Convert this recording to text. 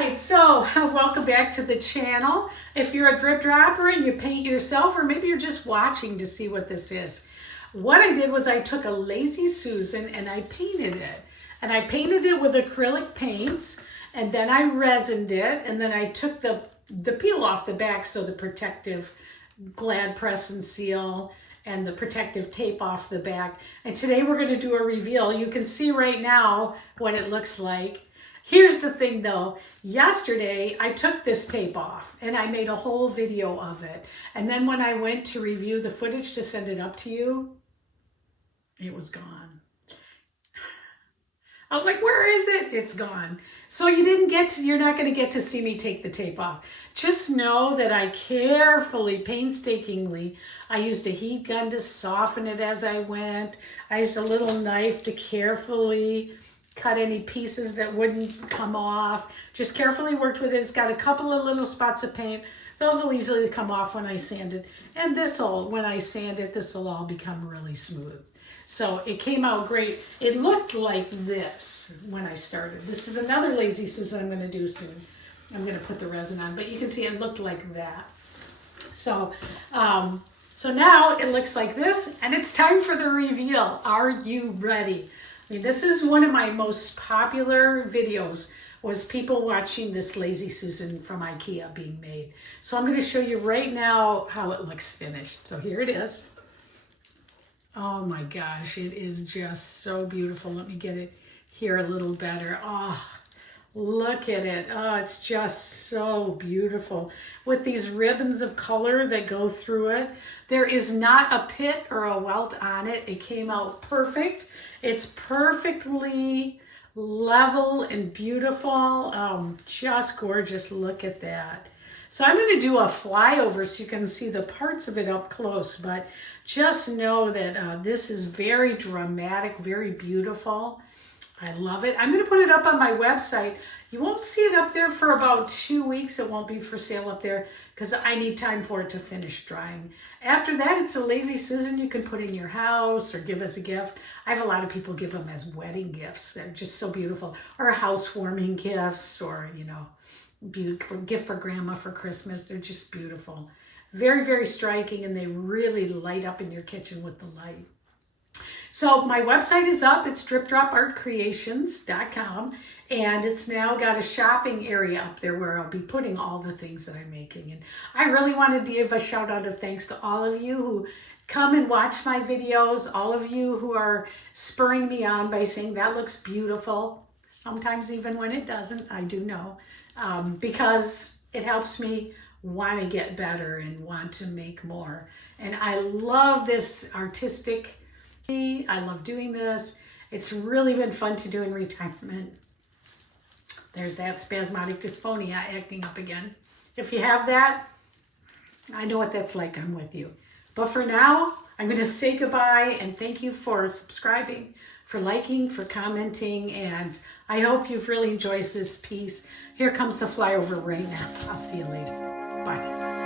right, so welcome back to the channel. If you're a drip dropper and you paint yourself, or maybe you're just watching to see what this is. What I did was I took a Lazy Susan and I painted it. And I painted it with acrylic paints, and then I resined it, and then I took the peel off the back, so the protective Glad press and seal and the protective tape off the back. And today we're going to do a reveal. You can see right now what it looks like. Here's the thing though, yesterday I took this tape off and I made a whole video of it. And then when I went to review the footage to send it up to you, it was gone. I was like, where is it? It's gone. So you're not going to get to see me take the tape off. Just know that I carefully, painstakingly, I used a heat gun to soften it as I went. I used a little knife to carefully cut any pieces that wouldn't come off. Just carefully worked with it. It's got a couple of little spots of paint. Those will easily come off when I sand it. And when I sand it, this will all become really smooth. So it came out great. It looked like this when I started. This is another Lazy Susan I'm going to do soon. I'm going to put the resin on, but you can see it looked like that. So, so now it looks like this, and it's time for the reveal. Are you ready? I mean, this is one of my most popular videos, was people watching this Lazy Susan from IKEA being made. So I'm going to show you right now how it looks finished. So here it is. Oh my gosh, it is just so beautiful. Let me get it here a little better. Oh, look at it. Oh, it's just so beautiful. With these ribbons of color that go through it. There is not a pit or a welt on it. It came out perfect. It's perfectly level and beautiful. Just gorgeous. Look at that. So I'm going to do a flyover so you can see the parts of it up close, but just know that this is very dramatic, very beautiful. I love it. I'm going to put it up on my website. You won't see it up there for about 2 weeks. It won't be for sale up there because I need time for it to finish drying. After that, it's a Lazy Susan you can put in your house or give as a gift. I have a lot of people give them as wedding gifts. They're just so beautiful. Or housewarming gifts, or, you know, gift for grandma for Christmas. They're just beautiful. Very, very striking, and they really light up in your kitchen with the light. So my website is up. It's dripdropartcreations.com, and it's now got a shopping area up there where I'll be putting all the things that I'm making. And I really wanted to give a shout out of thanks to all of you who come and watch my videos, all of you who are spurring me on by saying that looks beautiful. Sometimes even when it doesn't, I do know, because it helps me want to get better and want to make more. And I love this artistic. I love doing this. It's really been fun to do in retirement. There's that spasmodic dysphonia acting up again. If you have that, I know what that's like. I'm with you. But for now, I'm going to say goodbye and thank you for subscribing, for liking, for commenting, and I hope you've really enjoyed this piece. Here comes the flyover right now. I'll see you later. Bye.